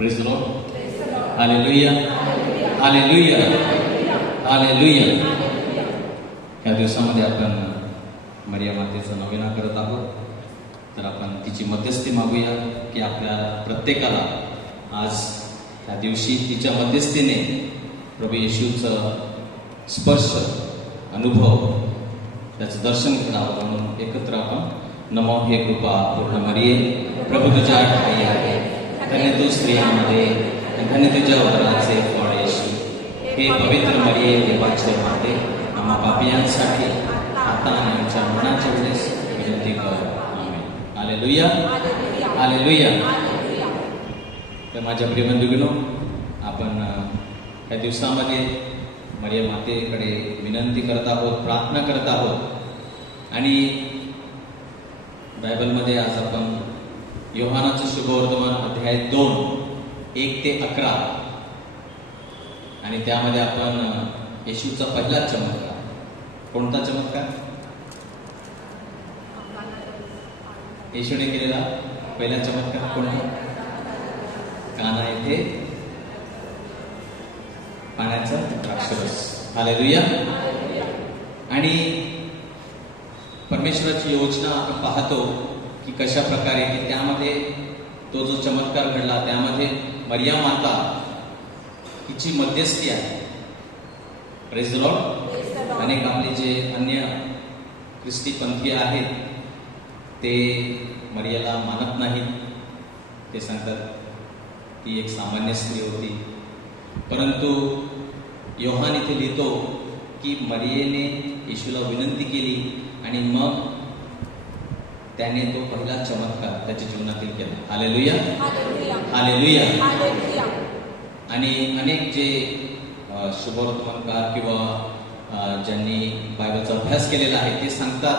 Praise the Lord. Hallelujah, hallelujah, hallelujah. या दिवसामध्ये आपण मरिया मातेचा नवेना करत आहोत. तर आपण तिची मध्यस्थी मागूया की आपल्या प्रत्येकाला आज त्या दिवशी तिच्या मध्यस्थीने प्रभू येशूचं स्पर्श अनुभव त्याचं दर्शन करावं म्हणून एकत्र आपण नमो हे कृपा पूर्ण मरिये प्रभू तुझ्या ठाई आहे, धन्य तू स्त्रियांमध्ये धन्य तुझ्या उदराचे फळ येशू. हे पवित्र मरिये देवाचे माते आम्हा पापियांसाठी आता आणि आमच्या मरणाच्या वेळेस विनंती कर. आमेन. Hallelujah, hallelujah. तर माझ्या प्रियबंधूंनो, आपण या दिवसामध्ये मरिया मातेकडे विनंती करत आहोत, प्रार्थना करत आहोत. आणि बायबलमध्ये आज आपण योहानाचं शुभवर्तमान अध्याय 2:1-11 आणि त्यामध्ये आपण येशूचा पहिला चमत्कार. कोणता चमत्कार? येशूने केलेला पहिला चमत्कार कोणता? काना येथे पाण्याचा द्राक्षरस. हालेलुया. आणि परमेश्वराची योजना आपण पाहतो की कशा प्रकारे की त्यामध्ये तो जो चमत्कार घडला त्यामध्ये मरिया माता हिची मध्यस्थी आहे. Praise the Lord. अनेक आपले जे अन्य ख्रिस्ती पंथीय आहेत ते मरियाला मानत नाहीत. ते सांगतात ती एक सामान्य स्त्री होती. परंतु योहान इथे लिहितो की मरियेने येशूला विनंती केली आणि मग त्याने तो पहिला चमत्कार त्याच्या जीवनातील केला. Hallelujah, hallelujah. आणि अनेक जे शुभवर्तमानकार किंवा ज्यांनी बायबलचा अभ्यास केलेला आहे ते सांगतात,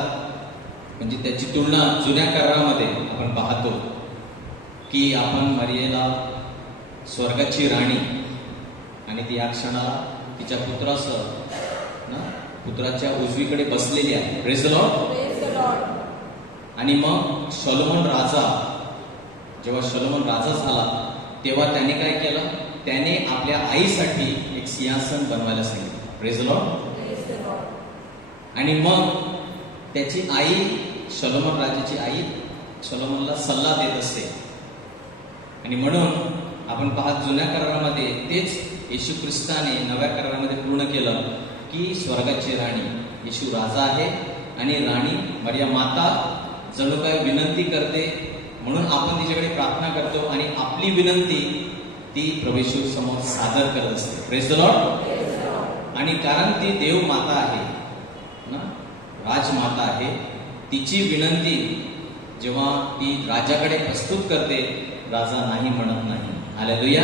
म्हणजे त्याची तुलना जुन्या करारामध्ये आपण पाहतो की आपण मरियेला स्वर्गाची राणी आणि ती या क्षणाला तिच्या पुत्राच्या उजवीकडे बसलेली आहे. Praise the Lord. आणि मग शलोमोन राजा, जेव्हा शलोमोन राजा झाला तेव्हा त्याने काय केलं? त्याने आपल्या आईसाठी एक सिंहासन बनवायला सांगितलं. Praise the Lord. आणि मग त्याची आई, शलोमोन राजाची आई शलोमोनला सल्ला देत असते. आणि म्हणून आपण पाहत जुन्या करारामध्ये तेच येशू ख्रिस्ताने नव्या करारामध्ये पूर्ण केलं की स्वर्गाची राणी येशू राजा आहे आणि राणी मरिया माता जणू काय विनंती करते, म्हणून आपण तिच्याकडे प्रार्थना करतो आणि आपली विनंती ती प्रभू येशू समोर सादर करत असते. Praise the Lord. आणि कारण ती देव माता आहे ना, राजमाता आहे, तिची विनंती जेव्हा ती राजाकडे प्रस्तुत करते, राजा नाही म्हणत नाही. हालेलुया.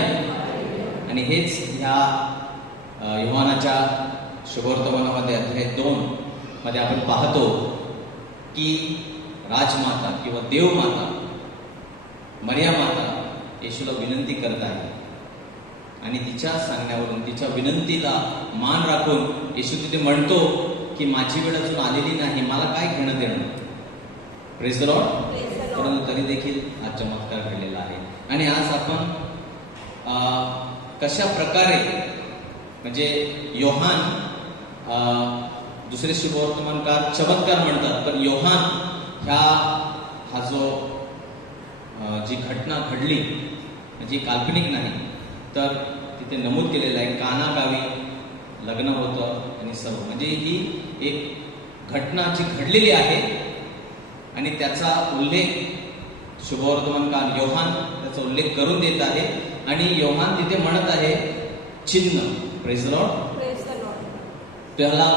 आणि हेच ह्या योहानाच्या शुभवर्तमानामध्ये अध्याय 2 मध्ये आपण पाहतो की राजमाता किंवा देवमाता मरिया माता येशूला विनंती करत आहे आणि तिच्या सांगण्यावरून, तिच्या विनंतीला मान राखून येशू तिथे म्हणतो की माझी वेळ अजून आलेली नाही, मला काय घेणं देणं. Praise the Lord. परंतु तरी देखील हा चमत्कार घडलेला आहे. आणि आज आपण कशा प्रकारे, म्हणजे योहान दुसरे शुभवर्तमानकार चमत्कार म्हणतात, पण योहान हा जो जी घटना घडली जी काल्पनिक नाही, तर तिथे नमूद केलेलं आहे काना गावी लग्न होतं आणि सर्व, म्हणजे ही एक घटना जी घडलेली आहे आणि त्याचा उल्लेख शुभवर्तमानकार योहान त्याचा उल्लेख करून देत आहे. आणि योहान तिथे म्हणत आहे चिन्ह. Praise the Lord. त्याला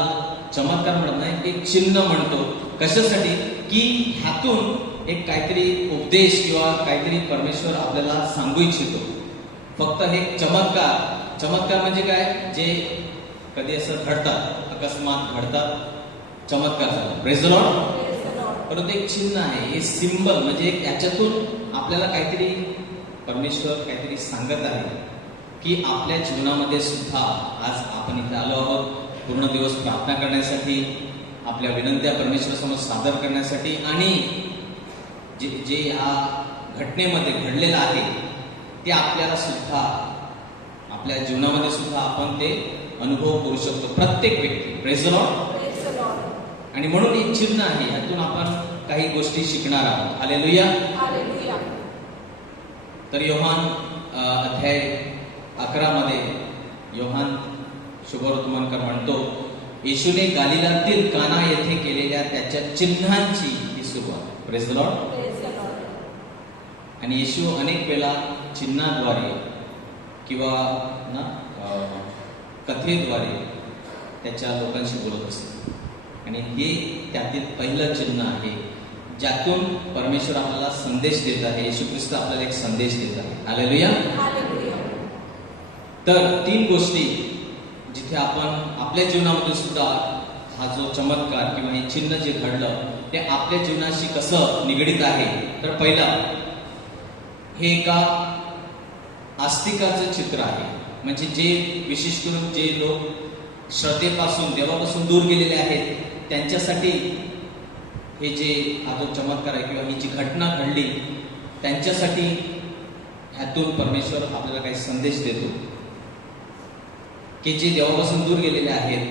चमत्कार म्हणत नाही, एक चिन्ह म्हणतो. कशासाठी? की ह्यातून एक काहीतरी उपदेश किंवा काहीतरी परमेश्वर आपल्याला सांगू इच्छितो. फक्त हे चमत्कार म्हणजे काय? जे कधी असं घडतात, अकस्मात घडतात, चमत्कार झाला. Praise the Lord. परंतु एक चिन्ह आहे, हे सिंबल, म्हणजे एक याच्यातून आपल्याला काहीतरी परमेश्वर काहीतरी सांगत आहे की आपल्या जीवनामध्ये सुद्धा आज आपण इथे आलो आहोत पूर्ण दिवस प्रार्थना करण्यासाठी, आपल्या विनंत्या परमेश्वरासमोर सादर करण्यासाठी. आणि जे ह्या घटनेमध्ये घडलेलं आहे ते आपल्याला सुद्धा आपल्या जीवनामध्ये सुद्धा आपण ते अनुभव करू शकतो, प्रत्येक व्यक्ती. Praise the Lord. आणि म्हणून एक चिन्ह आहे, यातून आपण काही गोष्टी शिकणार आहोत. हालेलुया. तर योहान अध्याय 11 मध्ये योहान शुभवर्तमानकर म्हणतो, येशूने गालिलातील काना येथे केलेल्या त्याच्या चिन्हांची ही सुरुवात. Praise the Lord. आणि येशू अनेक वेळा चिन्हाद्वारे किंवा ना कथेद्वारे त्याच्या लोकांशी बोलत असतो. आणि हे त्यातील पहिलं चिन्ह आहे, ज्यातून परमेश्वर आपल्याला संदेश देत आहे. येशू ख्रिस्त आपल्याला एक संदेश देत आहे. हालेलुया. तर 3 गोष्टी जिथे आपण आपल्या जीवनामध्ये सुद्धा हा जो चमत्कार किंवा हे चिन्ह जे घडलं ते आपल्या जीवनाशी कसं निगडीत आहे. तर पहिला, हे एका आस्तिकाचं चित्र आहे. म्हणजे जे विशेष करून जे लोक श्रद्धेपासून देवापासून दूर गेलेले आहेत त्यांच्यासाठी हे जे हा जो चमत्कार आहे किंवा ही जी घटना घडली त्यांच्यासाठी ह्यातून परमेश्वर आपल्याला काही संदेश देतो की जे देवापासून दूर गेलेले आहेत,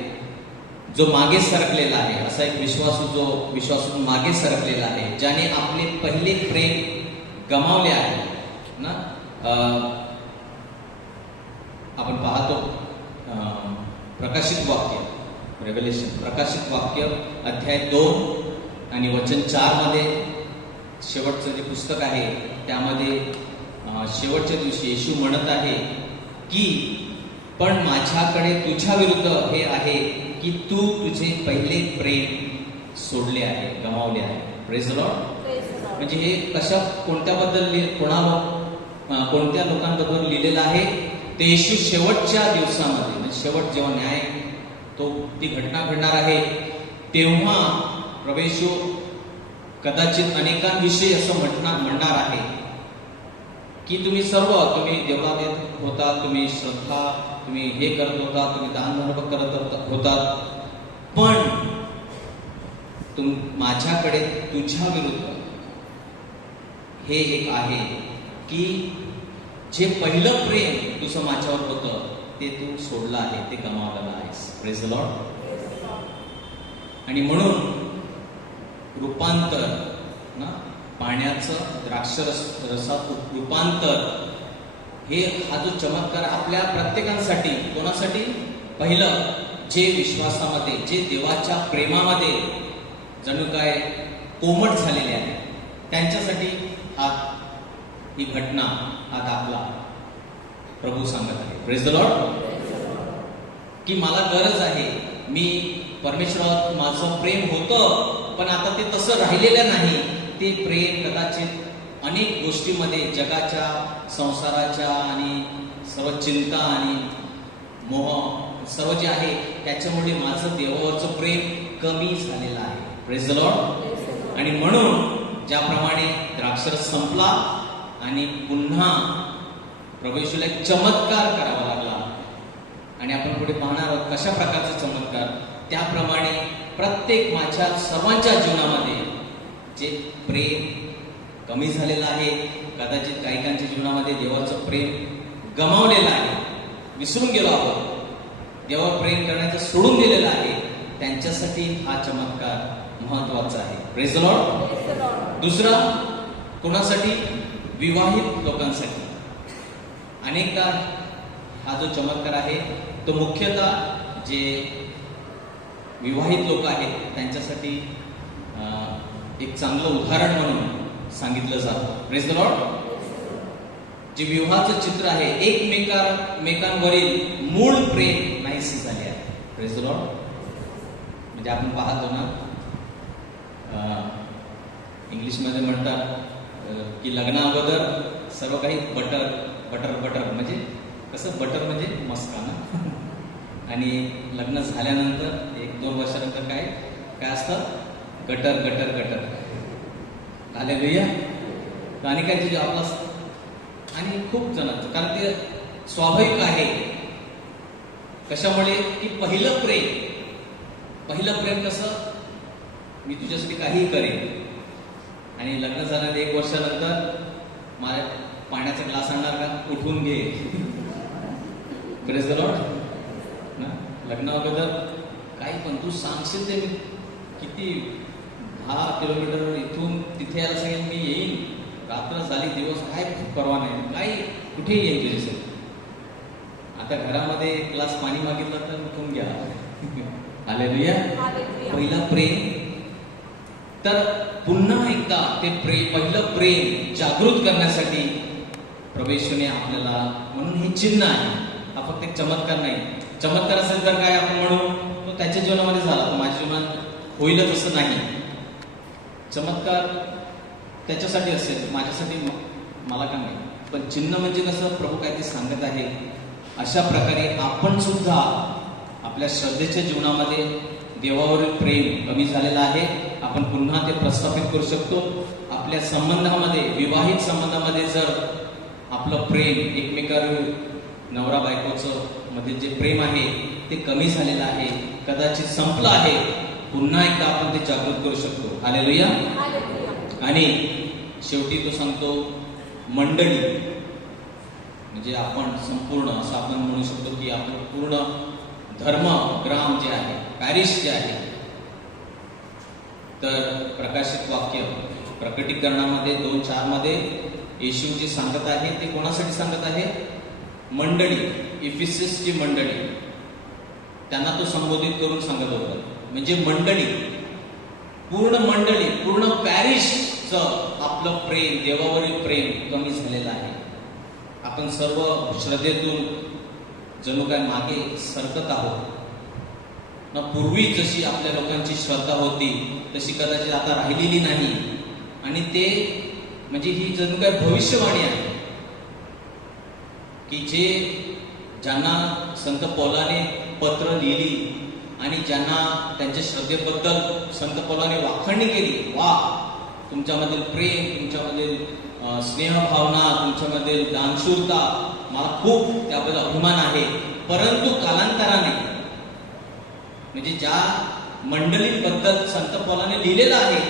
जो मागे सरकलेला आहे, असा एक विश्वासून मागे सरकलेला आहे, ज्याने आपले पहिले प्रेम गमावले आहे ना. आपण पाहतो प्रकाशित वाक्य, रेव्हलेशन, प्रकाशित वाक्य अध्याय 2 आणि वचन 4 मध्ये शेवटचं जे पुस्तक आहे त्यामध्ये शेवटच्या दिवशी येशू म्हणत आहे की पण माझ्याकडे तुझ्या विरुद्ध हे आहे की तू तुझे पहिले प्रेम सोडले आहे, गमावले आहे. Praise the Lord. म्हणजे हे कोणत्याबद्दल कोणत्या लोकांबद्दल लिहिलेलं आहे ते येशू शेवटच्या दिवसामध्ये, म्हणजे शेवट जेव्हा न्याय ती घटना घडणार आहे तेव्हा प्रभू येशू कदाचित अनेकांविषयी असं म्हणणार आहे की तुम्ही देवळात होता, तुम्ही श्रद्धा, तुम्ही हे करत होता, तुम्ही दानधर्म करत होतात, पण माझ्याकडे तुझ्या विरुद्ध हे एक आहे की जे पहिलं प्रेम तुझं माझ्यावर होतं ते तू सोडलं आहे, ते गमावलेलं आहेस. Praise the Lord. आणि म्हणून रूपांतर ना, पाण्याचं द्राक्षरसात रूपांतर, हा जो चमत्कार आपल्या प्रत्येकांसाठी, कोणासाठी? पहिलं जे विश्वासामध्ये, जे देवाच्या प्रेमामध्ये जणू काय कोमट झालेले आहे त्यांच्यासाठी ही घटना हा दाखला प्रभू सांगत आहे. Praise the Lord. की मला गरज आहे, मी परमेश्वरावर माझं प्रेम होतं पण आता ते तसं राहिलेलं नाही. ते प्रेम कदाचित अनेक गोष्टीमध्ये, जगाच्या, संसाराच्या आणि सर्व चिंता आणि मोह सर्व जे आहे त्याच्यामुळे माझं देवावरचं प्रेम कमी झालेलं आहे. Praise the Lord. आणि म्हणून ज्याप्रमाणे द्राक्षरस संपला आणि पुन्हा प्रभू येशूला एक चमत्कार करावा लागला आणि आपण पुढे पाहणार आहोत कशा प्रकारचा चमत्कार, त्याप्रमाणे प्रत्येक माझ्या सर्वांच्या जीवनामध्ये जे प्रेम कमी झालेलं आहे, कदाचित काहीकांच्या जीवनामध्ये देवाचं प्रेम गमावलेलं आहे, विसरून गेलो आहोत, देवावर प्रेम करण्याचं सोडून दिलेलं आहे, त्यांच्यासाठी हा चमत्कार महत्वाचा आहे. Praise the Lord. दुसरा, कोणासाठी? विवाहित लोकांसाठी. अनेकदा हा जो चमत्कार आहे तो मुख्यतः जे विवाहित लोक आहेत त्यांच्यासाठी एक चांगलं उदाहरण म्हणून सांगितलं जातं. Praise the Lord. जे विवाहाचं चित्र आहे, एकमेकांवरील मूळ प्रेम नाहीसे झाले आहे. Praise the Lord. म्हणजे आपण पाहतो ना, इंग्लिशमध्ये म्हणतात की लग्ना अगोदर सर्व काही बटर बटर बटर, म्हणजे कसं बटर म्हणजे मस्का ना, आणि लग्न झाल्यानंतर 1-2 वर्षानंतर काय असतं? Gutter gutter gutter. हालेलुया. अनेकांची जे आपला आणि खूप जणांचं, कारण ते स्वाभाविक आहे. कशामुळे? की पहिलं प्रेम कसं, मी तुझ्यासाठी काहीही करेन, आणि लग्न झाल्यानंतर 1 वर्षानंतर पाण्याचा ग्लास आणणार का? उठून घे. Praise the Lord. ना लग्न अगोदर काही पण तू सांगशील ते मी किती 10 किलोमीटर इथून तिथे यायला सांगेल मी येईन. रात्र झाली दिवस काय परवा नाही, काही कुठेही येईल तुझ्यासाठी. आता घरामध्ये एक ग्लास पाणी मागितलं तर उठून घ्या. हालेलुया. पहिला प्रेम. तर पुन्हा एकदा ते पहिलं प्रेम जागृत करण्यासाठी प्रभूने आपल्याला, म्हणून हे चिन्ह आहे. हा फक्त एक चमत्कार नाही. चमत्कार असेल तर काय आपण म्हणू तो त्याच्या जीवनामध्ये झाला, तो माझ्या जीवनात होईलच असं नाही. चमत्कार त्याच्यासाठी असेल, माझ्यासाठी मला का नाही. पण चिन्ह म्हणजे कसं, प्रभू काय ते सांगत आहे. अशा प्रकारे आपण सुद्धा आपल्या श्रद्धेच्या जीवनामध्ये देवावरील प्रेम कमी झालेलं आहे, आपण पुन्हा ते प्रस्थापित करू शकतो. आपल्या संबंधामध्ये, विवाहित संबंधामध्ये जर आपलं प्रेम एकमेकांवर, नवरा बायकोचं मध्ये जे प्रेम आहे ते कमी झालेलं आहे, कदाचित संपलं आहे, पुन्हा एकदा आपण ते जागृत करू शकतो. हालेलुया. आणि शेवटी तो सांगतो मंडळी, म्हणजे आपण संपूर्ण असं आपण म्हणू शकतो की आपलं पूर्ण धर्म ग्राम जे आहे, पॅरिश जे आहे. तर प्रकाशित वाक्य प्रकटीकरणामध्ये 2:4 मध्ये येशू जे सांगत आहे ते कोणासाठी सांगत आहे? मंडळी, इफिससची मंडळी, त्यांना तो संबोधित करून सांगत होता. म्हणजे मंडळी, पूर्ण पॅरिशचं आपलं प्रेम, देवावरील प्रेम कमी झालेलं आहे. आपण सर्व श्रद्धेतून जणू काय मागे सरकत आहोत ना. पूर्वी जशी आपल्या लोकांची श्रद्धा होती तशी कदाचित आता राहिलेली नाही. आणि ते म्हणजे ही जणू काय भविष्यवाणी आहे की जे ज्यांना संत पौलाने पत्र लिहिली आणि ज्यांना त्यांच्या श्रद्धेबद्दल संत पौलाने वाखाणणी केली, वा तुमच्यामधील प्रेम, तुमच्यामधील स्नेहभावना, तुमच्यामधील दानशूरता, मला खूप त्याबद्दल अभिमान आहे. परंतु कालांतराने, म्हणजे ज्या मंडळींबद्दल संत पौलाने लिहिलेलं आहे,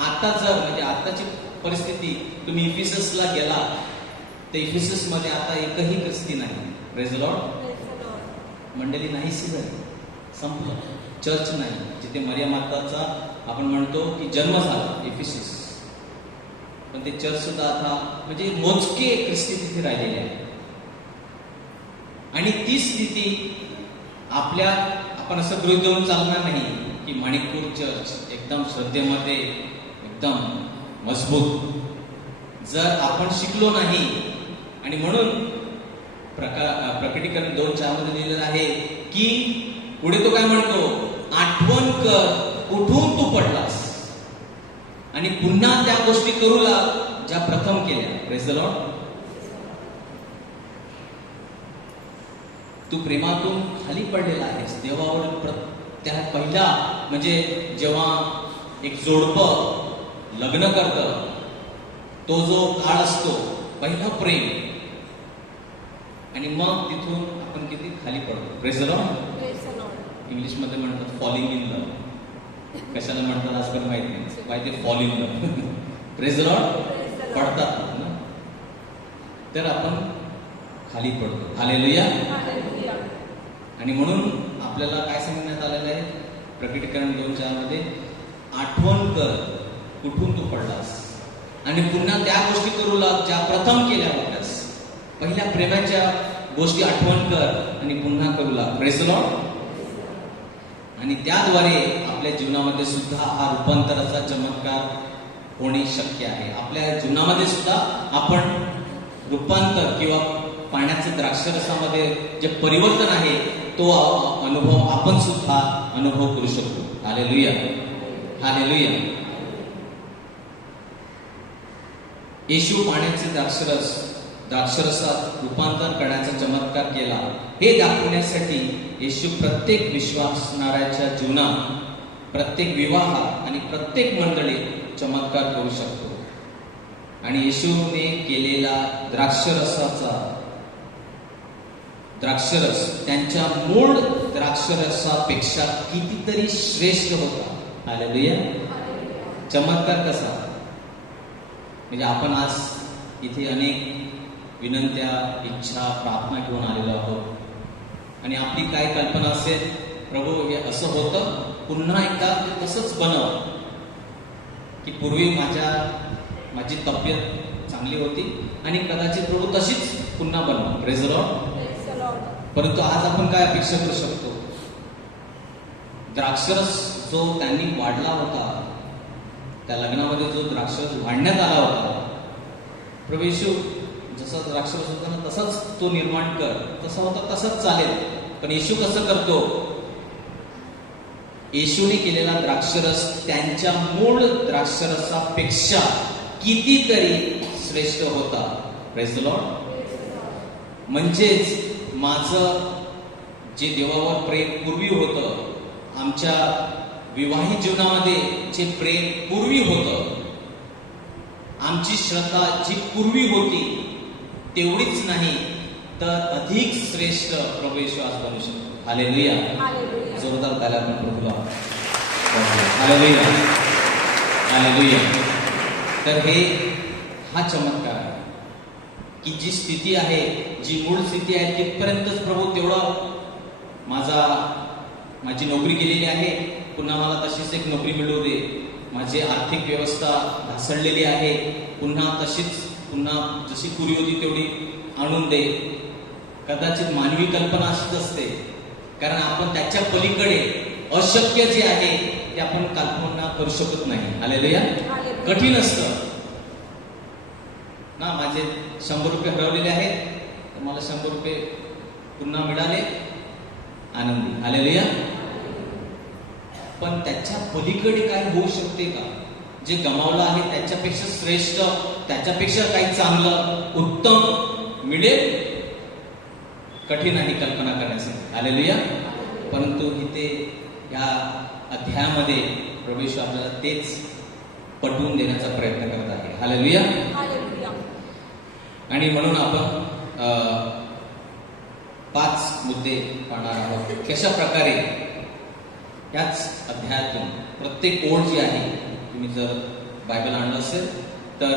आता जर म्हणजे आताची परिस्थिती, तुम्ही इफिससला गेला तर इफिससमध्ये आता एकही ख्रिस्ती नाही. Praise the Lord. मंडळी नाहीशी झाली, संपलं. चर्च नाही, जिथे मरिया माताचा आपण म्हणतो की जन्म झाला, इफिसस. पण ते चर्च सुद्धा आता म्हणजे मोजके ख्रिस्ती तिथे राहिलेले आहे. आणि ती स्थिती आपण असं गृहीत धरून चालणार नाही की माणिकपूर चर्च एकदम श्रद्धेमध्ये एकदम मजबूत. जर आपण शिकलो नाही, आणि म्हणून प्रकटीकरण 2:4 मध्ये लिहिलेलं आहे की पुढे तो काय म्हणतो, आठवण कर कुठून तू पडलास आणि पुन्हा त्या गोष्टी करू लाग ज्या प्रथम केल्या. Praise the Lord. तू प्रेमातून खाली पडलेला आहेस देवावर. त्या पहिला म्हणजे जेव्हा एक जोडपं लग्न करतं, तो जो काळ असतो, पहिला प्रेम, आणि मग तिथून आपण किती खाली पडतो. Praise the Lord. इंग्लिश मध्ये म्हणतात फॉलिंग इन लव्ह. कशाला म्हणतात आज पण माहिती नाही, बाय ते fall in love. Praise the Lord. पडतात ना, तर आपण खाली पडतो. हालेलुया. आणि म्हणून आपल्याला काय सांगण्यात आलेलं आहे प्रकटीकरण 2:4 मध्ये, आठवण कर कुठून तू पडलास आणि पुन्हा त्या गोष्टी करू लाग ज्या प्रथम केल्या होत्यास. पहिल्या प्रेमाच्या गोष्टी आठवण कर आणि पुन्हा करू लाग. Praise the Lord. आणि त्याद्वारे आपल्या जीवनामध्ये सुद्धा हा रूपांतराचा चमत्कार होणे शक्य आहे. आपल्या जीवनामध्ये सुद्धा आपण रूपांतर किंवा पाण्याच्या द्राक्षरसामध्ये जे परिवर्तन आहे तो अनुभव आपण सुद्धा अनुभव करू शकतो. हालेलुया. हालेलुया. येशू पाण्याचे द्राक्षरसात रूपांतर करण्याचा चमत्कार केला. हे दाखवण्यासाठी येशू प्रत्येक विश्वासणाऱ्याच्या जीवनात, प्रत्येक विवाहात आणि प्रत्येक मंडळीत चमत्कार करू शकतो. आणि येशूने केलेला द्राक्षरस त्यांच्या मूळ द्राक्षरसापेक्षा कितीतरी श्रेष्ठ होता. हालेलुया. चमत्कार कसा, म्हणजे आपण आज इथे अनेक विनंत्या, इच्छा, प्रार्थना घेऊन आलेलो आहोत. आणि आपली काय कल्पना असेल, प्रभू हे असं होतं, पुन्हा एकदा ते तसंच बनव, की पूर्वी माझी तब्येत चांगली होती आणि कदाचित प्रभू तशीच पुन्हा बनव. Praise the Lord. परंतु आज आपण काय अपेक्षा करू शकतो? द्राक्षरस जो त्यांनी वाढला होता, त्या लग्नामध्ये जो द्राक्षरस वाढण्यात आला होता, प्रभू येशू जसा द्राक्षरस होता ना तसाच तो निर्माण कर, तसा होता तसाच चालेल. पण येशू कसं करतो? येशूने केलेला द्राक्षरस त्यांच्या मूळ द्राक्षरसापेक्षा कितीतरी श्रेष्ठ होता. Praise the Lord. म्हणजेच माझं जे देवावर प्रेम पूर्वी होतं, आमच्या विवाहित जीवनामध्ये जे प्रेम पूर्वी होतं, आमची श्रद्धा जी पूर्वी होती तेवढीच नाही तर अधिक श्रेष्ठ प्रभू येशू आज बनू शकतो. हालेलुया. जोरदार ताल्या आपण प्रभूला. हालेलुया. हालेलुया. तर हा चमत्कार आहे की जी स्थिती आहे, जी मूळ स्थिती आहे तिथपर्यंतच प्रभू तेवढं माझी नोकरी गेलेली आहे, पुन्हा मला तशीच एक नोकरी मिळवू दे. माझी आर्थिक व्यवस्था ढासळलेली आहे, पुन्हा जशी पूर्वी होती तेवढी आणून दे. कदाचित मानवी कल्पना अशीच असते, कारण आपण त्याच्या पलीकडे अशक्य जे आहे ते आपण कल्पना करू शकत नाही. हालेलुया. कठीण असतं ना. माझे 100 रुपये हरवलेले आहेत, तर मला 100 रुपये पुन्हा मिळाले, आनंदी. हालेलुया. पण त्याच्या पलीकडे काय होऊ शकते का? जे गमावलं आहे त्याच्यापेक्षा श्रेष्ठ, त्याच्यापेक्षा काही चांगलं, उत्तम मिळेल, कठीण आहे कल्पना करण्यासाठी. हालेलुया. परंतु इथे या अध्यायामध्ये प्रभू येशू आपल्याला तेच पटवून देण्याचा प्रयत्न करत आहे. हालेलुया. आणि म्हणून आपण 5 मुद्दे पाहणार आहोत. कशा प्रकारे याच अध्यायातून प्रत्येक ओळ जी आहे, तुम्ही जर बायबल आणलं असेल तर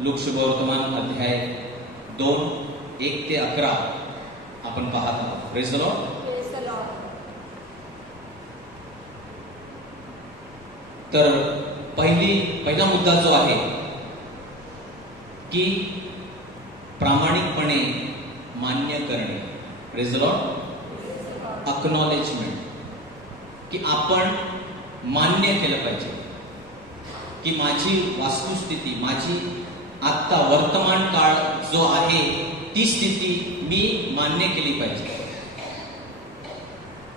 लूक शुभवर्तमान अध्याय 2, 1 ते 11 आपण पाहत आहोत. Praise the Lord. तर पहिला मुद्दा जो आहे की प्रामाणिकपणे मान्य करणे. Praise the Lord. अक्नॉलेजमेंट, की आपण मान्य केलं पाहिजे की माझी वास्तुस्थिती, माझी आत्ता वर्तमान काळ जो आहे ती स्थिती मी मान्य केली पाहिजे.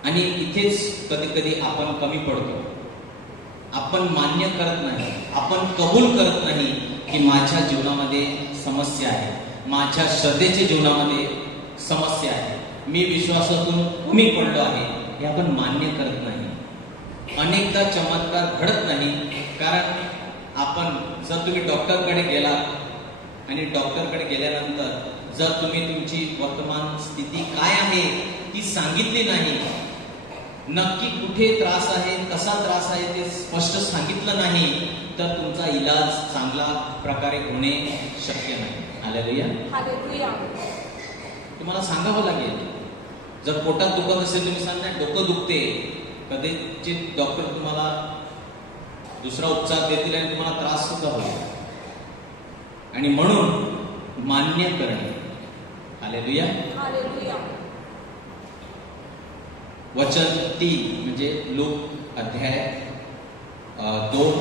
आणि इथेच कधी कधी आपण कमी पडतो. आपण मान्य करत नाही, आपण कबूल करत नाही की माझ्या जीवनामध्ये समस्या आहे, माझ्या श्रद्धेच्या जीवनामध्ये समस्या आहे, मी विश्वासातून कमी पडलो आहे, हे आपण मान्य करत नाही. अनेकदा चमत्कार घडत नाही, कारण जर तुम्ही डॉक्टरकडे गेला आणि डॉक्टरकडे गेल्यानंतर जर तुम्ही तुमची वर्तमान स्थिती काय आहे ती सांगितली नाही, नक्की कुठे त्रास आहे, कसा त्रास आहे ते स्पष्ट सांगितलं नाही, तर तुमचा इलाज चांगला प्रकारे होणे शक्य नाही. हालेलुया. तुम्हाला सांगावं लागेल. जर पोटात दुखत असेल, तुम्ही सांगणार डोकं दुखते, कदाचित डॉक्टर तुम्हाला दुसरा उपचार देतील आणि तुम्हाला त्रास सुद्धा होईल. आणि म्हणून मान्य करणे. हालेलुया. वचन 3 म्हणजे लूक अध्याय 2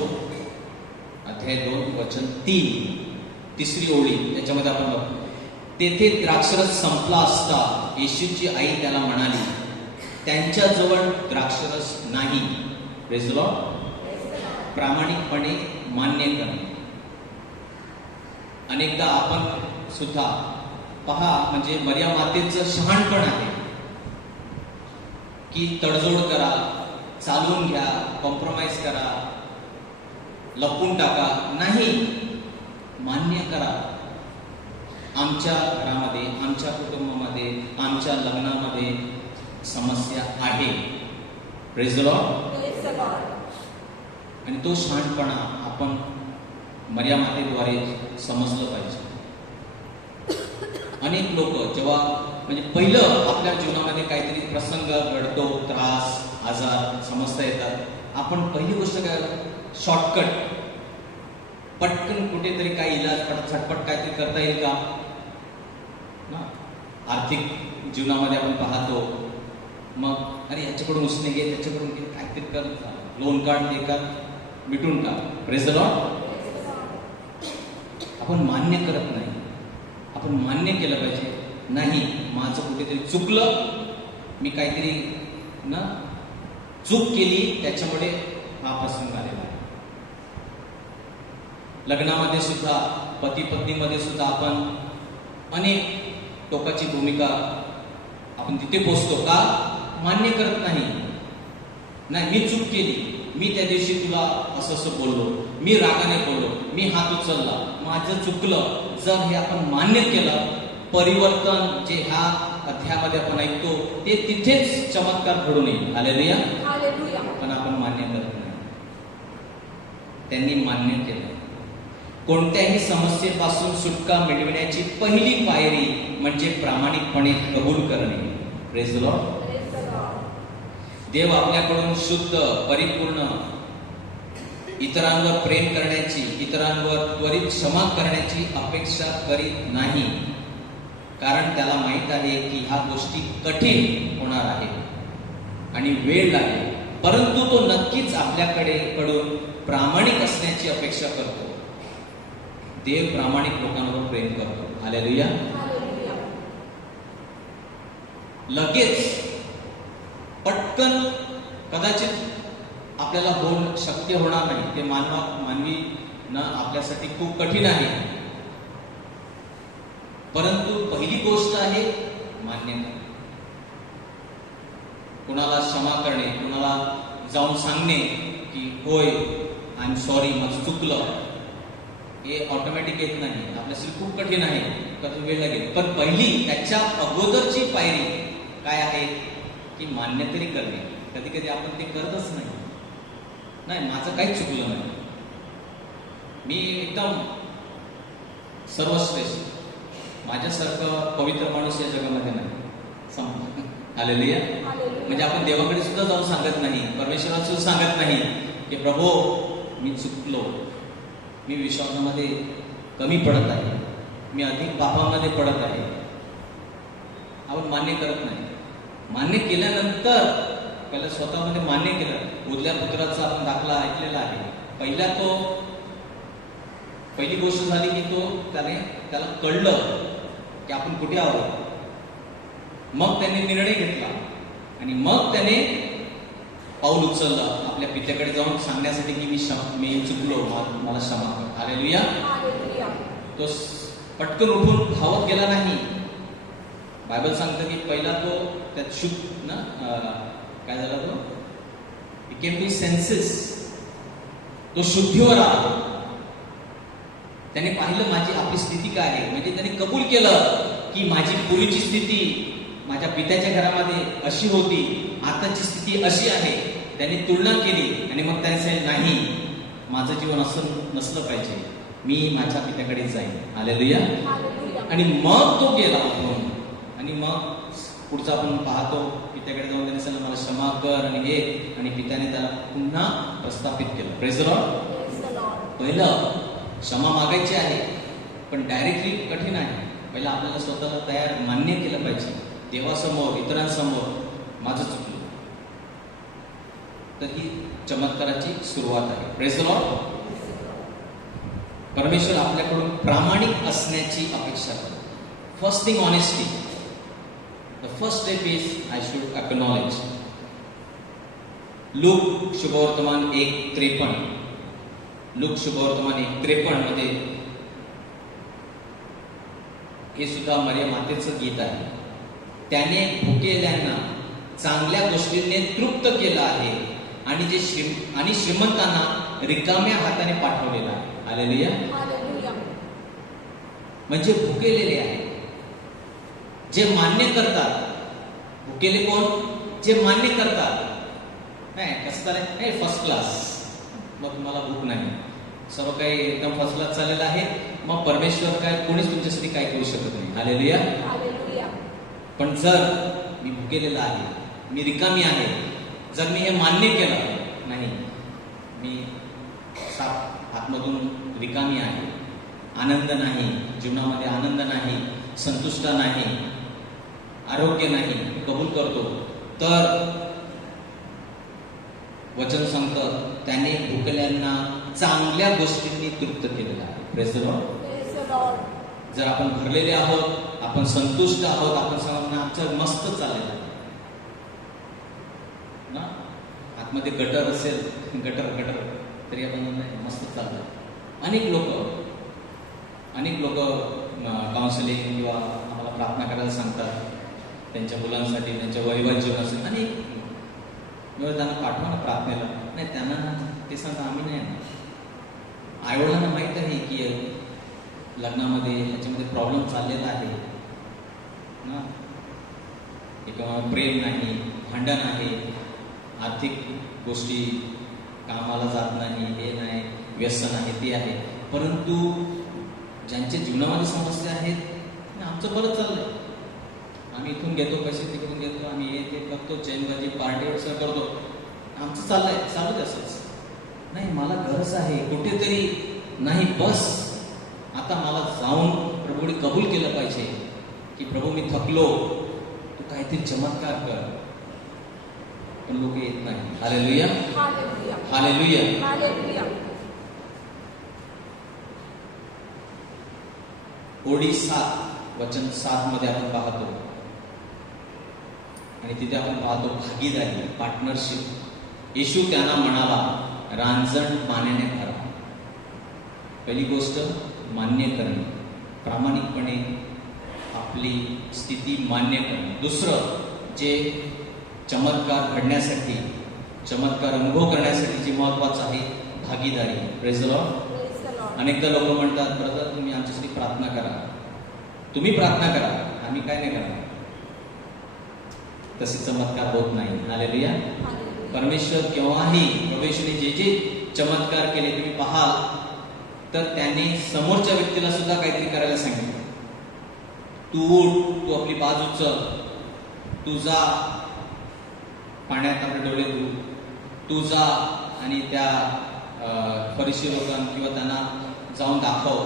वचन 3 तिसरी ओळी, त्याच्यामध्ये आपण बघतो, तेथे द्राक्षरस संपला असता येशूची आई त्याला म्हणाली, त्यांच्याजवळ द्राक्षरस नाही. Praise the Lord. प्रामाणिकपणे मान्य करणे. अनेकदा आपण सुद्धा पहा, म्हणजे मर्या मातेचं शहाणपण आहे की तडजोड करा, चालून घ्या, कॉम्प्रोमाइज करा, लपून टाका. नाही, मान्य करा. आमच्या घरामध्ये, आमच्या कुटुंबामध्ये, आमच्या लग्नामध्ये समस्या आहे. Praise the Lord. आणि तो शहाणपणा आपण मर्या मातेद्वारे समजलं पाहिजे. अनेक लोक जेव्हा म्हणजे पहिलं आपल्या जीवनामध्ये काहीतरी प्रसंग घडतो, त्रास, आजार, समस्या येतात, आपण पहिली गोष्ट काय, शॉर्टकट, पटकन कुठेतरी काही इलाज, झटपट काहीतरी करता येईल का ना. आर्थिक जीवनामध्ये आपण पाहतो, मग अरे याच्याकडून उसने घे, त्याच्याकडून घे, काहीतरी कर, लोन काढ, हे कर, मिटून टाक. Praise the Lord. आपण मान्य करत नाही. आपण मान्य केलं पाहिजे, नाही माझं कुठेतरी चुकलं, मी काहीतरी ना चूक केली, त्याच्यामुळे हा प्रसंग आलेला आहे. लग्नामध्ये सुद्धा, पती पत्नीमध्ये सुद्धा आपण अनेक टोकाची भूमिका आपण तिथे पोचतो का, मान्य करत नाही. नाही मी चूक केली, मी त्या दिवशी तुला असं असं बोललो, मी रागाने बोललो, मी हात उचलला, माझं चुकलं. जर हे आपण मान्य केलं, परिवर्तन जे ह्या अध्यायामध्ये आपण ऐकतो ते तिथेच चमत्कार घडून येईल. हालेलुया. पण आपण मान्य करत नाही. त्यांनी मान्य केलं. कोणत्याही समस्येपासून सुटका मिळविण्याची पहिली पायरी म्हणजे प्रामाणिकपणे कबूल करणे. Praise the Lord. देव आपल्याकडून शुद्ध, परिपूर्ण, इतरांवर प्रेम करण्याची, इतरांवर त्वरित क्षमा करण्याची अपेक्षा करीत नाही. कारण त्याला माहित आहे की ह्या गोष्टी कठीण होणार आहे आणि वेळ लागेल, परंतु तो नक्कीच आपल्याकडे कडून प्रामाणिक असण्याची अपेक्षा करतो. देव प्रामाणिक लोकांवर प्रेम करतो. हालेलुया. लगेच पटकन कदाचित आपल्याला होणं शक्य होणार नाही, ते मानवी ना आपल्यासाठी खूप कठीण आहे. परंतु पहिली गोष्ट आहे मान्य करणे. कुणाला क्षमा करणे, कुणाला जाऊन सांगणे की होय आय एम सॉरी, माझं चुकलं, हे ऑटोमॅटिक येत नाही. आपल्यासाठी खूप कठीण आहे, कधी वेळ लागेल. पण पहिली त्याच्या अगोदरची पायरी काय आहे की मान्य तरी करणे. कधी कधी आपण ते करतच नाही. नाही माझं काहीच चुकलं नाही, मी एकदम सर्वश्रेष्ठ, माझ्यासारखं पवित्र माणूस या जगामध्ये नाही. हालेलुया. म्हणजे आपण देवाकडे सुद्धा जाऊन सांगत नाही, परमेश्वराला सुद्धा सांगत नाही की प्रभू मी चुकलो, मी विश्वासामध्ये कमी पडत आहे, मी अधिक पापामध्ये पडत आहे. आपण मान्य करत नाही. मान्य केल्यानंतर पहिला स्वतःमध्ये मान्य केलं. उरल्या पुत्राचा आपण दाखला ऐकलेला आहे. पहिली गोष्ट झाली की त्याला कळलं की आपण कुठे आहोत. मग त्याने निर्णय घेतला आणि मग त्याने पाऊल उचललं आपल्या पित्याकडे जाऊन सांगण्यासाठी की मी चुकलो, मला क्षमा कर. हालेलुया. तो पटकन उठून धावत गेला नाही. बायबल सांगतं की पहिला तो त्यात शुद्ध ना काय झाला, तो बिकेम टू सेन्सेस, तो शुद्धीवर आला. त्याने पाहिलं आपली स्थिती काय आहे. म्हणजे त्याने कबूल केलं की माझी पूर्वीची स्थिती माझ्या पित्याच्या घरामध्ये अशी होती, आताची स्थिती अशी आहे. त्याने तुलना केली आणि मग त्याने सांगितलं नाही, माझं जीवन असं नसलं पाहिजे, मी माझ्या पित्याकडे जाईन. हालेलुया. आणि मग तो गेला आणि मग पुढचा आपण पाहतो, पित्याकडे जाऊन त्याने सांगितलं मला क्षमा कर आणि हे, आणि पित्याने त्याला पुन्हा प्रस्थापित केलं. Praise the Lord. पहिलं क्षमा मागायची आहे, पण डायरेक्टली कठीण आहे. पहिला आपल्याला स्वतःला तयार मान्य केलं पाहिजे देवासमोर, इतरांसमोर, माझं चुकलं. तर ही चमत्काराची सुरुवात आहे. Praise the Lord. परमेश्वर आपल्याकडून प्रामाणिक असण्याची अपेक्षा करतो. First thing honesty. The first step is I should acknowledge. Luke शुभवर्तमान 1:53. लूक शुभवर्तमान 1:53 मध्ये हे सुद्धा मरिया मातेचं गीत आहे. त्याने भुकेल्यांना चांगल्या गोष्टींनी तृप्त केलं आहे आणि श्रीमंतांना रिकाम्या हाताने पाठवलेला आहे. हालेलुया. म्हणजे भुकेलेले आहे, जे मान्य करतात. भुकेले कोण? जे मान्य करतात. नाही कसं झालंय, नाही फर्स्ट क्लास, मग तुम्हाला भूक नाही, सर्व काही एकदम फसलात चाललेलं आहे, मग परमेश्वर काय कोणीच तुमच्यासाठी काय करू शकत नाही. हालेलुया. हालेलुया. पण जर मी भुकेलेला आहे, मी रिकामी आहे, जर मी हे मान्य केलं, नाही मी साफ आतमधून रिकामी आहे, आनंद नाही जीवनामध्ये, आनंद नाही, संतुष्ट नाही, आरोग्य नाही, मी कबूल करतो, तर वचन सांगतं त्याने भुकल्यांना चांगल्या गोष्टींनी तृप्त केलेलं आहे. Praise the Lord. Praise the Lord. जर आपण भरलेले आहोत, आपण संतुष्ट आहोत, आपण सांगतो आमचं मस्त चाललेलं आहे ना, आतमध्ये गटर असेल, गटर तरी आपण नाही मस्त चाललं. अनेक लोक काउन्सिलिंग किंवा आम्हाला प्रार्थना करायला सांगतात त्यांच्या मुलांसाठी, त्यांच्या वैवाहिक जीवनासाठी. अनेक त्यांना पाठवा ना प्रार्थनेला. नाही, त्यांना ते सांगता आम्ही नाही ना. आईवडिलांना माहीत आहे की लग्नामध्ये ह्याच्यामध्ये प्रॉब्लेम चाललेला आहे ना, किंवा प्रेम नाही, भांडण आहे, आर्थिक गोष्टी, कामाला जात नाही, हे नाही, व्यसन आहे, ते आहे. परंतु ज्यांच्या जीवनामध्ये समस्या आहेत, आमचं बरं चाललंय, आम्ही इथून घेतो पैसे, तिकडून घेतो, आम्ही हे ते करतो, चैनबाजी, पार्टी असं करतो, आमचं चाललंय, चालू असंच. नाही, मला गरज आहे कुठेतरी, नाही बस आता मला जाऊन प्रभूने कबूल केलं पाहिजे की प्रभू मी थकलो, तू काहीतरी चमत्कार कर. पण लोक येत नाही. हालेलुया. हालेलुया. हालेलुया. हालेलुया. ओडी 7 वचन 7 मध्ये आपण पाहतो, आणि तिथे आपण पाहतो भागीदारी, पार्टनरशिप. येशू त्यांना म्हणाला, रांजण पाण्याने भरा. पहिली गोष्ट मान्य करणे, प्रामाणिकपणे आपली स्थिती मान्य करणे. दुसरं, जे चमत्कार घडण्यासाठी, चमत्कार अनुभव करण्यासाठी जे महत्वाचं आहे, भागीदारी. Praise the Lord. Praise the Lord. अनेकदा लोक म्हणतात, ब्रदर तुम्ही आमच्यासाठी प्रार्थना करा, तुम्ही प्रार्थना करा, आम्ही काय नाही करणार. तसे चमत्कार होत नाही. हालेलुया. हालेलुया. परमेश्वर केव्हाही, प्रभूने जे जे चमत्कार केले तुम्ही पाहाल, तर त्याने समोरच्या व्यक्तीला सुद्धा काहीतरी करायला सांगितलं. तू उठ, तू आपली बाजू चल, तू जा पाण्यात आपले डोळे धु, तू जा आणि त्या फरीसी लोकांना किंवा त्यांना जाऊन दाखव,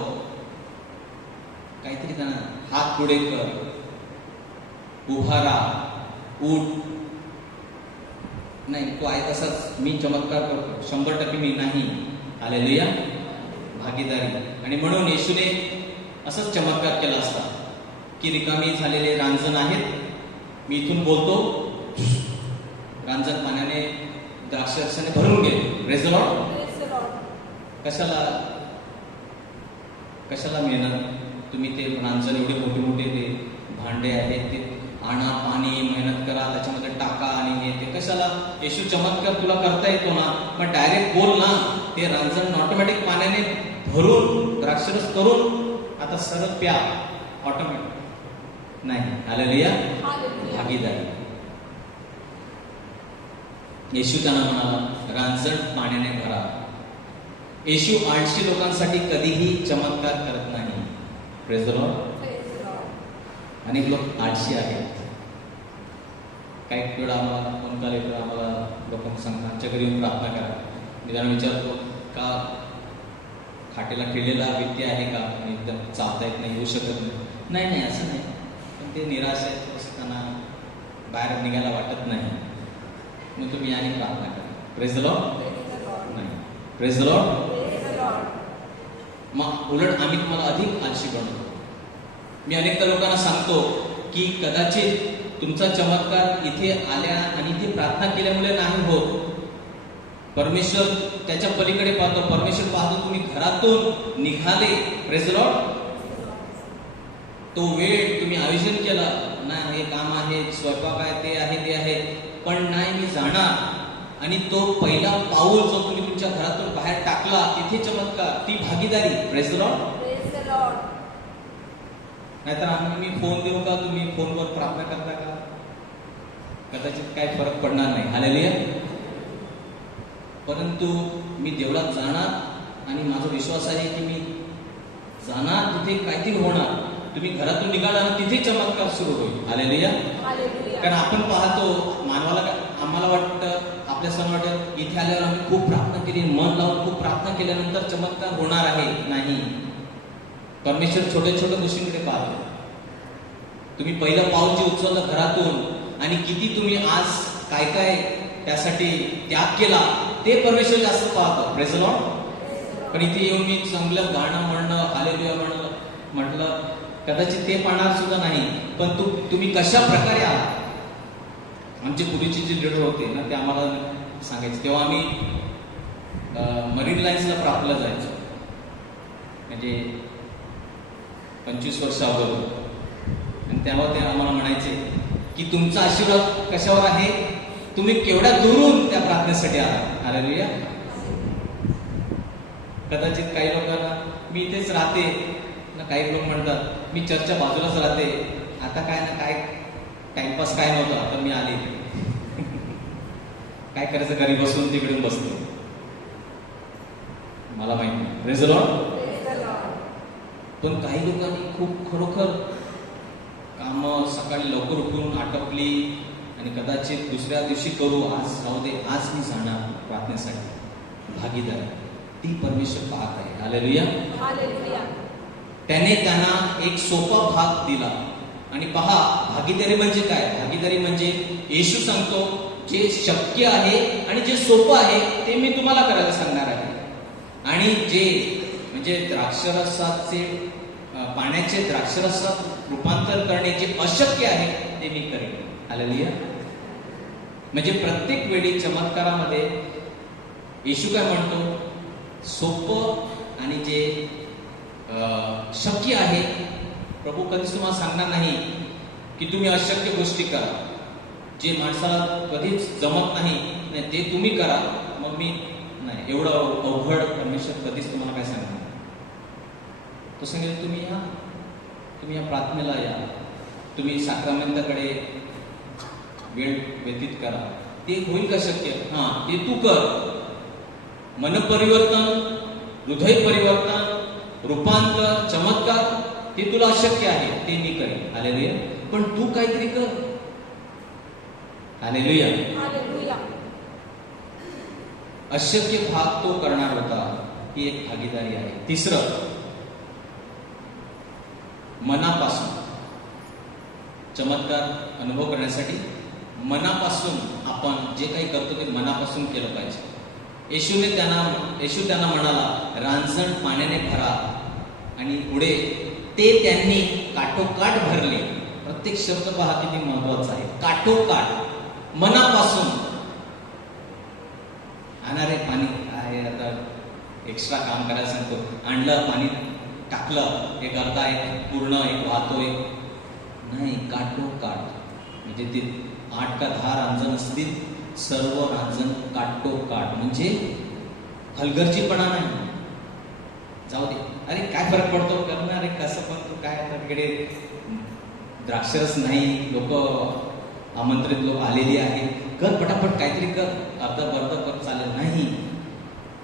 काहीतरी त्यांना हात पुढे कर, उभा राहा, उठ. नाही, तू आहे तसाच मी चमत्कार करतो, 100% मी नाही. हालेलुया. भागीदारी. आणि म्हणून येशूने असंच चमत्कार केला असता की रिकामी झालेले रांजण आहेत, मी इथून बोलतो, रांजण पाण्याने, द्राक्षरसाने भरून गेले. Praise the Lord. Praise the Lord. कशाला मेहनत, तुम्ही ते रांजण एवढे मोठे मोठे ते भांडे आहेत, ते आणा, पाणी, मेहनत करा, त्याच्यामध्ये टाका आणि हे ते कशाला. येशू चमत्कार तुला करता येतो ना, पण डायरेक्ट बोल ना. ते रांजण ऑटोमॅटिक पाण्याने भरून द्राक्षरस करून आता सरळ प्या, ऑटोमॅटिक नाही. हालेलुया. हालेलुया. भागीदारी. येशू त्यांना म्हणाला, रांजण पाण्याने भरा. येशू आळशी लोकांसाठी कधीही चमत्कार करत नाही. Praise the Lord. Praise the Lord. अनेक लोक आळशी आहेत. काही वेळा आम्हाला फोन कॉल येतो, आम्हाला लोक सांगतात आमच्या घरी येऊन प्रार्थना करा. मी त्यांना विचारतो का खाटेला खेळलेला व्यक्ती आहे का, आणि एकदम चालता येत नाही, येऊ शकत नाही. नाही असं नाही, पण ते निराश आहेत, थोडंसं त्यांना बाहेर निघायला वाटत नाही, मग तुम्ही आणि प्रार्थना करा. Praise the Lord. नाही, praise the Lord. Praise the Lord. मग उलट आम्ही तुम्हाला अधिक आळशी बनवतो. मी अनेकदा लोकांना सांगतो की कदाचित तुमचा चमत्कार इथे आल्या आणि इथे प्रार्थना केल्यामुळे नाही होत. परमेश्वर त्याच्या पलीकडे पाहतो. परमेश्वर पाहतो तुम्ही घरातून निघाले. Praise the Lord. तो वेळ तुम्ही आयोजन केला, नाही हे काम आहे, स्वयंपाक आहे, ते आहे, ते आहे, पण नाही मी जाणार, आणि तो पहिला पाऊल जो तुम्ही तुमच्या घरातून बाहेर टाकला, तिथे चमत्कार, ती भागीदारी. Praise the Lord. Praise the Lord. नाहीतर आम्ही मी फोन देऊ का, तुम्ही फोनवर प्रार्थना करता का, कदाचित काय फरक पडणार नाही. हालेलुया. परंतु मी देवळात जाणार आणि माझा विश्वास आहे की मी जाणार तिथे काहीतरी होणार. तुम्ही घरातून निघाला ना तिथे चमत्कार सुरू होईल. हालेलुया. हालेलुया. कारण आपण पाहतो मानवाला आम्हाला वाटतं, आपल्या समोर वाटतं इथे आल्यावर आम्ही खूप प्रार्थना केली, मन लावून खूप प्रार्थना केल्यानंतर चमत्कार होणार आहे. नाही, परमेश्वर छोट्या छोट्या गोष्टींकडे पाहतो. तुम्ही पहिलं पाऊल जे उचललं घरातून आणि किती तुम्ही आज काय काय त्यासाठी त्याग केला ते परमेश्वर जास्त पाहतो. Praise the Lord. पण इथे येऊन मी चांगलं गाणं म्हणणं, हालेलुया म्हणलं म्हटलं कदाचित ते पाहणार सुद्धा नाही. पण तुम्ही कशा प्रकारे आहात. आमचे पूर्वीचे जे लीडर होते ना ते आम्हाला सांगायचे. तेव्हा आम्ही मरीन लाईन्सला प्राप्तला जायचो, म्हणजे 25 वर्ष अगोदर. आणि तेव्हा ते आम्हाला म्हणायचे की तुमचा आशीर्वाद कशावर आहे, तुम्ही केवढ्या दुरून त्या प्रार्थनेसाठी आहात. हालेलुया. कदाचित काही लोकांना मी इथेच राहते ना, काही लोक म्हणतात मी चर्चच्या बाजूलाच राहते, आता काय ना काय टाइमपास काय नव्हता तर मी आले. काय करायचं, घरी बसून तिकडून बसतो. मला माहित नाही. Praise the Lord. Praise the Lord. पण काही लोकांनी खूप खरोखर कामं सकाळी लवकर उठून आटपली आणि कदाचित दुसऱ्या दिवशी करू, आज राहू दे, आज मी जाणार प्रार्थनेसाठी. भागीदारी ती परमेश्वर पाहत आहे. हालेलुया. हालेलुया. त्याने त्यांना एक सोपा भाग दिला. आणि पहा, भागीदारी म्हणजे काय. भागीदारी म्हणजे येशू सांगतो जे शक्य आहे आणि जे सोपं आहे ते मी तुम्हाला करायला सांगणार आहे. आणि जे म्हणजे द्राक्षरसाचे पाण्याचे द्राक्षरसात रूपांतर करणे जे अशक्य आहे ते मी करेन. हालेलुया. म्हणजे प्रत्येक वेळी चमत्कारामध्ये येशू काय म्हणतो, सोपं आणि जे शक्य आहे. प्रभू कधीच तुम्हाला सांगणार नाही की तुम्ही अशक्य गोष्टी करा, जे माणसाला कधीच जमत नाही ते तुम्ही करा. मग मी नाही, एवढं अवघड परमेश्वर कधीच तुम्हाला काय सांगणार. तो सांगेल तुम्ही या प्रार्थनेला या, तुम्ही साक्रामेंताकडे वेळ व्यतीत करा. ते होईल का शक्य? हा, ते तू कर. मन परिवर्तन, हृदय परिवर्तन, रूपांतर, चमत्कार ते तुला अशक्य आहे ते मी करेन. हालेलुया. पण तू काहीतरी कर. हालेलुया. हालेलुया. अशक्य भाग तो करणार होता. ही एक भागीदारी आहे. तिसरं, मनापासून चमत्कार अनुभव करण्यासाठी मनापासून आपण जे काही करतो ते मनापासून केलं पाहिजे. येशू त्यांना म्हणाला, रांजण पाण्याने भरा. आणि पुढे ते त्यांनी काठोकाठ भरले. प्रत्येक शब्द पहा किती महत्वाचा आहे. काठोकाठ, मनापासून. आणणारे पाणी आहे, आता एक्स्ट्रा काम करायला सांगतो, आणलं पाणी टाकलं, हे करताय पूर्ण एक वाहतोय नाही. काठोकाठ म्हणजे ते 8 का 10 रांजण असतील, सर्व रांजण काठोकाठ म्हणजे हलगर्जीपणा नाही. जाऊ दे, अरे काय फरक पडतो करणार, अरे कसं पण तू काय, तिकडे द्राक्षरस नाही, लोक आमंत्रित लोक आलेली आहेत, कर पटापट काहीतरी कर, अर्ध कर, चालेल नाही.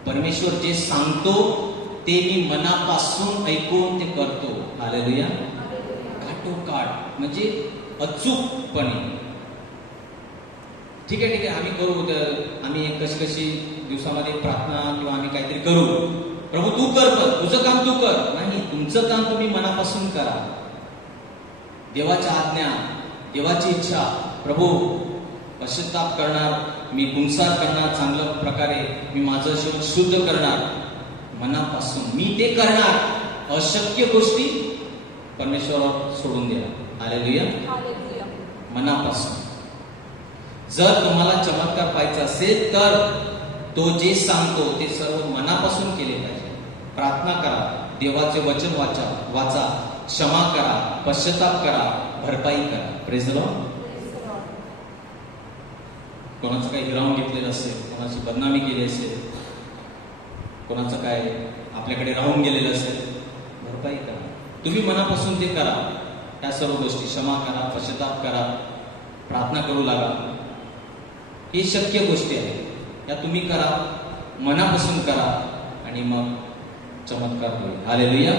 परमेश्वर जे सांगतो ते मी मनापासून ऐकून ते करतो. हालेलुया. काठोकाठ म्हणजे अचूकपणे. ठीक आहे, आम्ही करू, आम्ही कशी दिवसामध्ये प्रार्थना किंवा आम्ही काहीतरी करू. प्रभू तू कर, पण तुझं काम तू कर. नाही, तुमचं काम तुम्ही मनापासून करा. देवाच्या आज्ञा, देवाची इच्छा, प्रभू पश्चाताप करणार, मी पुनसार करणार, चांगल्या प्रकारे मी माझं जीवन शुद्ध करणार. मनापासून मी ते करणार. अशक्य गोष्टी परमेश्वरावर सोडून देणार. हालेलुया. हालेलुया. मनापासून. जर तुम्हाला चमत्कार पाहायचा असेल तर तो जे सांगतो ते सर्व मनापासून केले पाहिजे. प्रार्थना करा, देवाचे वचन वाचा, क्षमा करा, पश्चाताप करा, भरपाई करा. Praise the Lord. Praise the Lord. कोणाचं काही हिरावून घेतलेलं असेल, कोणाची बदनामी केली असेल, कोणाचं काय आपल्याकडे राहून गेलेलं असेल, भरपाई करा. तुम्ही मनापासून ते करा. त्या सर्व गोष्टी क्षमा करा, पश्चाताप करा, प्रार्थना करू लागा. ही शक्य गोष्टी आहेत, या तुम्ही करा, मनापासून करा. आणि मग चमत्कार होईल. हालेलुया.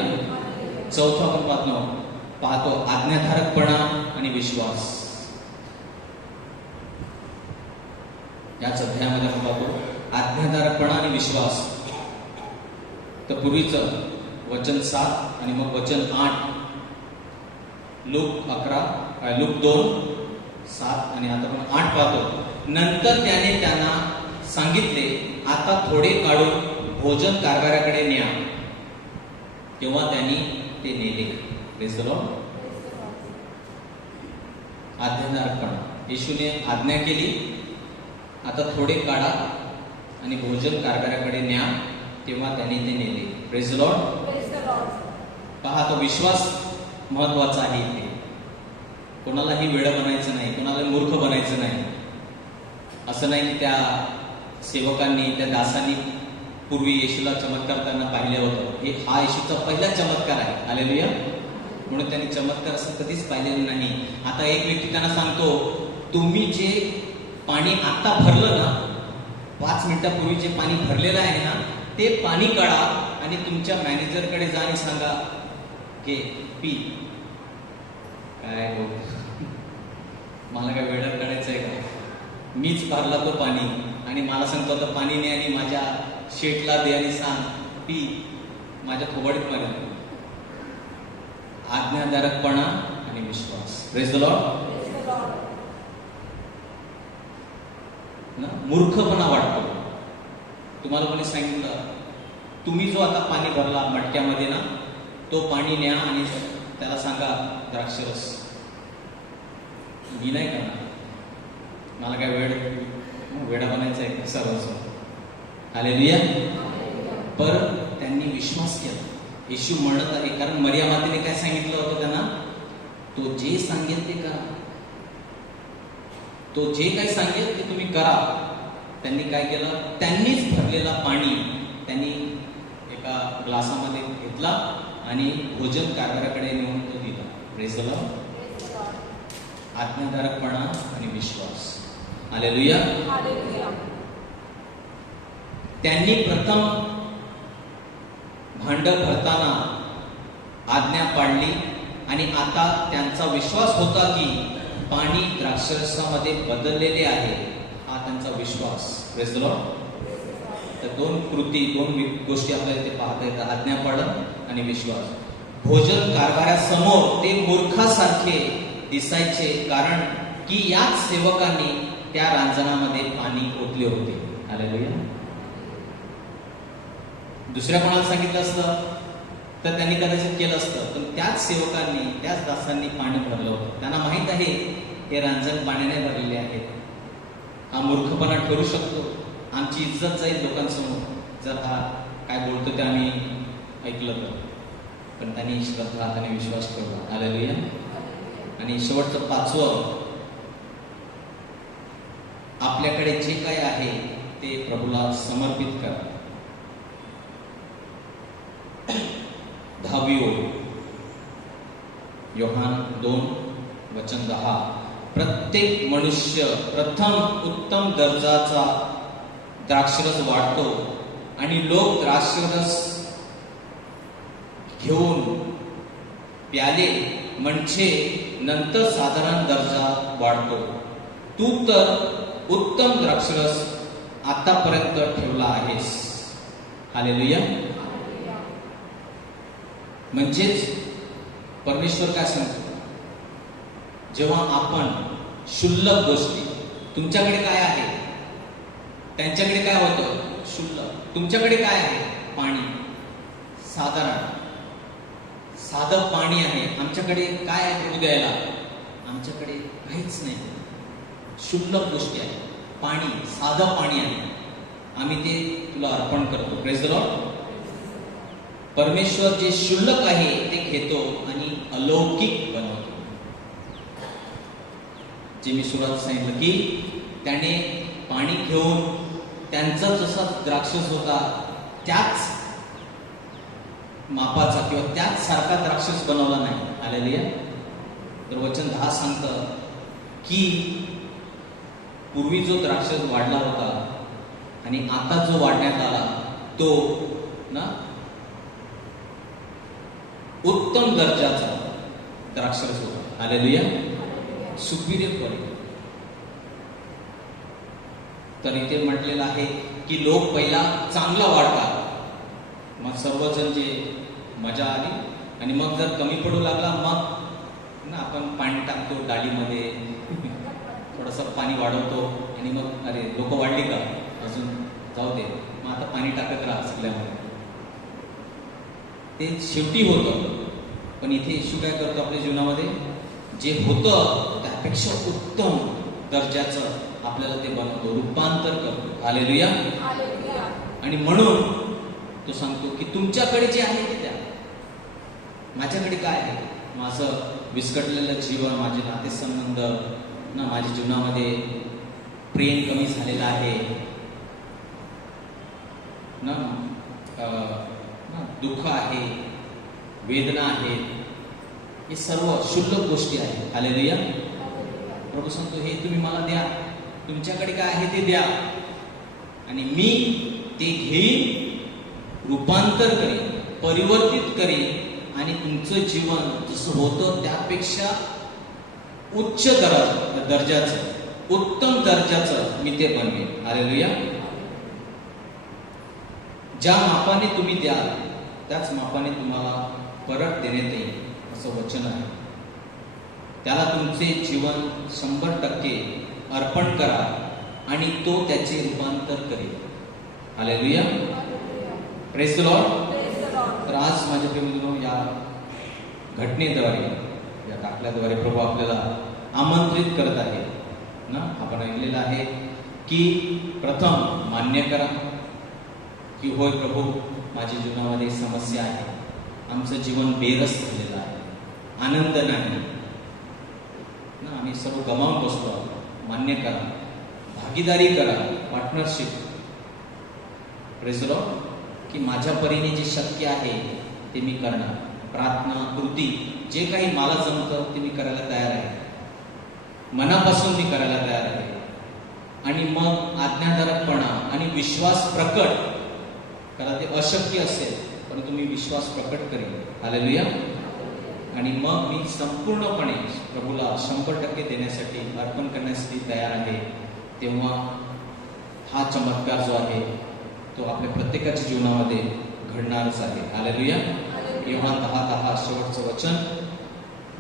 चौथा आपण पाहतो आज्ञाधारकपणा आणि विश्वास. याच अध्यायामध्ये आपण पाहतो आज्ञाधारकपणा आणि विश्वास. तर पूर्वीचं वचन 7 आणि मग वचन 8, लूक 2:7 आणि आता आपण 8 पाहतो. नंतर त्याने त्यांना सांगितले, आता थोडे काढून भोजन कारभाराकडे न्या. तेव्हा त्यांनी ते नेले. Praise the Lord. आज्ञाधारकपणा. येशूने आज्ञा केली, आता थोडे काढा आणि भोजन कारभाराकडे न्या. तेव्हा त्यांनी ते नेले. Praise the Lord. पहा, तो विश्वास महत्वाचा आहे इथे. कोणालाही वेळ बनायचं नाही, कोणाला मूर्ख बनायचं नाही. असं नाही की त्या सेवकांनी, त्या दासांनी पूर्वी येशूला चमत्कार करताना पाहिलं होतं. हा येशूचा पहिला चमत्कार आहे. हालेलुया. म्हणून त्यांनी चमत्कार असं कधीच पाहिलेलं नाही. आता एक व्यक्ती त्यांना सांगतो, तुम्ही जे पाणी आता भरलं ना, 5 मिनिटापूर्वी जे पाणी भरलेलं आहे ना, ते पाणी काढा आणि तुमच्या मॅनेजरकडे जा आणि सांगा, घे पी. काय मला काय वेळात काढायचं आहे का? मीच भरला तो पाणी आणि मला सांगतो आता पाणी नाही आणि माझ्या शेटला दे आणि सांग पी. माझ्या थोबाडीत पाणी. आज्ञाधारकपणा आणि विश्वास. Praise the Lord. ना मूर्खपणा वाटतो. तुम्हाला कोणी सांगितलं, तुम्ही जो आता पाणी भरला मटक्यामध्ये ना, तो पाणी न्या आणि त्याला सांगा द्राक्षरस. मी नाही करणार. मला काय वेडा बनायचा आहे सर्वच. हालेलुया. पर त्यांनी विश्वास केला. येशू म्हणत आहे, कारण मरिया मातेने काय सांगितलं होतं त्यांना, तो जे सांगेल ते करा. तो जे काही सांगेल ते तुम्ही करा. त्यांनी काय केलं, त्यांनीच भरलेला पाणी त्यांनी एका ग्लासामध्ये घेतला आणि भोजन कारभाराकडे नेऊन तो दिला. Praise the Lord. आज्ञाधारकपणा आणि विश्वास. हालेलुया. त्यांनी प्रथम भांड भरताना आज्ञा पाळली आणि आता त्यांचा विश्वास होता की पाणी द्राक्षरसामध्ये बदललेले आहे. हा त्यांचा विश्वास. Praise the Lord. तर दोन गोष्टी आपल्याला इथे पाहता येतात, आज्ञापालन आणि विश्वास. भोजन कारभारासमोर ते मूर्खासारखे दिसायचे, कारण की याच सेवकांनी त्या रांजणामध्ये पाणी ओतले होते. हालेलुया. दुसऱ्या कोणाला सांगितलं असतं तर त्यांनी कदाचित केलं असतं, पण त्याच सेवकांनी, त्याच दासांनी पाणी भरलं होतं. त्यांना माहित आहे हे रांजण पाण्याने भरलेले आहेत. हा मूर्खपणा ठरू शकतो. आमची इज्जत जाईल लोकांसमोर जर हा काय बोलतो ते आम्ही ऐकलं तर. पण त्यांनी श्रद्धा आणि विश्वास ठेवला. हालेलुया. आणि शेवटचं 5वं, आपल्याकडे जे काय आहे ते प्रभूला समर्पित करा. 10वी ओळ, योहान 2:10. प्रत्येक मनुष्य प्रथम उत्तम दर्जाचा द्राक्षरस वाढतो आणि लोक द्राक्षरस घेऊन प्याले म्हणजे नंतर साधारण दर्जा वाढतो. तू तर उत्तम द्राक्षरस आतापर्यंत ठेवला आहेस. हालेलुया. म्हणजेच परमेश्वर काय सांगतो, जेव्हा आपण क्षुल्लक गोष्टी, तुमच्याकडे काय आहे, त्यांच्याकडे काय होतं क्षुल्लक, तुमच्याकडे काय आहे पाणी, साधं पाणी आहे, आमच्याकडे काय आहे प्रभू द्यायला, आमच्याकडे काहीच नाही, क्षुल्लक गोष्टी आहे, पाणी, साधं पाणी आहे, आम्ही ते तुला अर्पण करतो. Praise the Lord. परमेश्वर जे क्षुल्लक आहे ते घेतो आणि अलौकिक बनवतो. जे मी सुरुवात सांगितलं की त्याने पाणी घेऊन त्यांचा जसा द्राक्षस होता त्याच मापाचा किंवा त्याच सारखा द्राक्षस बनवला नाही. हालेलुया. तर वचन 10 सांगतं की पूर्वी जो द्राक्षस वाढला होता आणि आता जो वाढण्यात आला तो ना उत्तम दर्जाचा द्राक्षरस होता. हालेलुया. Superior quality. तर इथे म्हटलेलं आहे की लोक पहिला चांगला वाढतात, मग सर्वजण जे मजा आली आणि मग जर कमी पडू लागला मग ना आपण पाणी टाकतो डाळीमध्ये थोडंसं पाणी वाढवतो आणि मग अरे लोक वाढली का अजून जाऊ दे, मग आता पाणी टाकत राहा सगळ्यामध्ये. ते शेवटी होतं. पण इथे येशू काय करतो आपल्या जीवनामध्ये, जे होतं त्यापेक्षा उत्तम दर्जाचं आपल्याला ते बनवतो, रूपांतर करतो. हालेलुया. हालेलुया. आणि म्हणून तो सांगतो की तुमच्याकडे जे आहे ते द्या. माझ्याकडे काय आहे, माझं विस्कटलेलं जीवन, माझे नातेसंबंध ना, माझ्या जीवनामध्ये प्रेम कमी झालेलं आहे ना, दुःख आहे, वेदना आहे, हे सर्व क्षुल्लक गोष्टी आहेत. हालेलुया. प्रभू सांगतो हे तुम्ही मला द्या, तुमच्याकडे काय आहे ते द्या आणि मी ते घेईन, रूपांतर करेन, परिवर्तित करेन आणि तुमचं जीवन जसं होतं त्यापेक्षा उच्च दर्जाचं, उत्तम दर्जाचं मी ते बनवेन. हालेलुया. ज्या मापाने तुम्ही द्याल त्याच मापाने तुम्हाला परत देण्यात येईल असं वचन आहे. त्याला तुमचे जीवन 100% अर्पण करा आणि तो त्याचे रूपांतर करेल. Hallelujah. Praise the Lord. Praise the Lord. तर आज माझ्या प्रेमींनो, या घटनेद्वारे, या दाखल्याद्वारे प्रभू आपल्याला आमंत्रित करत आहे ना. आपण ऐकलेलं आहे की प्रथम मान्य करा की होय प्रभू, माझ्या जीवनामध्ये समस्या आहे, आमचं जीवन बेरस झालेलं आहे, आनंद नाही ना, आम्ही सर्व गमावून बसलो आहोत. मान्य करा, भागीदारी करा, पार्टनरशिप. Praise the Lord. की माझ्या परीने जे शक्य आहे ते मी करणार. प्रार्थना, कृती, जे काही मला जमतं ते मी करायला तयार आहे, मनापासून मी करायला तयार आहे. आणि मग आज्ञाधारकपणा आणि विश्वास प्रकट करा. ते अशक्य असेल परंतु मी विश्वास प्रकट करेन. हालेलुया. आणि मग मी संपूर्णपणे प्रभूला 100% देण्यासाठी, अर्पण करण्यासाठी तयार आहे. तेव्हा हा चमत्कार जो आहे तो आपल्या प्रत्येकाच्या जीवनामध्ये घडणारच आहे. हालेलुया. योहान 10:10 शेवटचं वचन,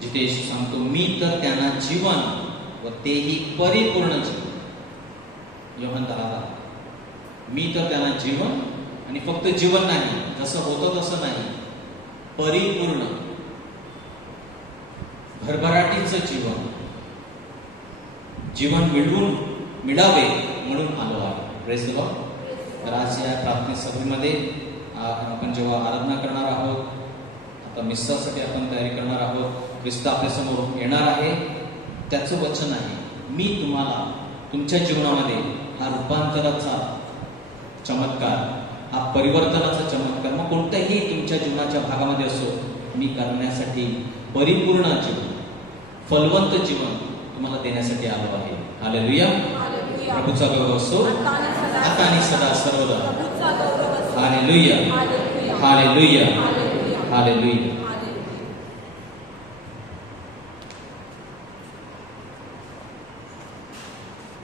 जिथे येशू सांगतो, मी तर त्यांना जीवन व तेही परिपूर्ण जीवन. योहान 10:10. मी तर त्यांना जीवन, आणि फक्त जीवन नाही, जसं होतं तसं नाही, परिपूर्ण भरभराटीचं जीवन, जीवन मिळावे म्हणून आलो आहे. Praise the Lord. तर आज या प्रार्थना सभेमध्ये आपण जेव्हा आराधना करणार आहोत, आता मिस्सासाठी आपण तयारी करणार आहोत, ख्रिस्त आपल्यासमोर येणार आहे, त्याचं वचन आहे, मी तुम्हाला तुमच्या जीवनामध्ये हा रूपांतराचा चमत्कार, हा परिवर्तनाचा चमत्कार, मग कोणत्याही तुमच्या जीवनाच्या भागामध्ये असो, मी करण्यासाठी परिपूर्ण जीवन, फलवंत जीवन तुम्हाला देण्यासाठी आलो आहे. हालेलुया. हालेलुया. प्रभूचा गौरव असो आता आणि सदा सर्वदा. प्रभूचा गौरव असो. Hallelujah. Hallelujah. Hallelujah. Hallelujah. Hallelujah.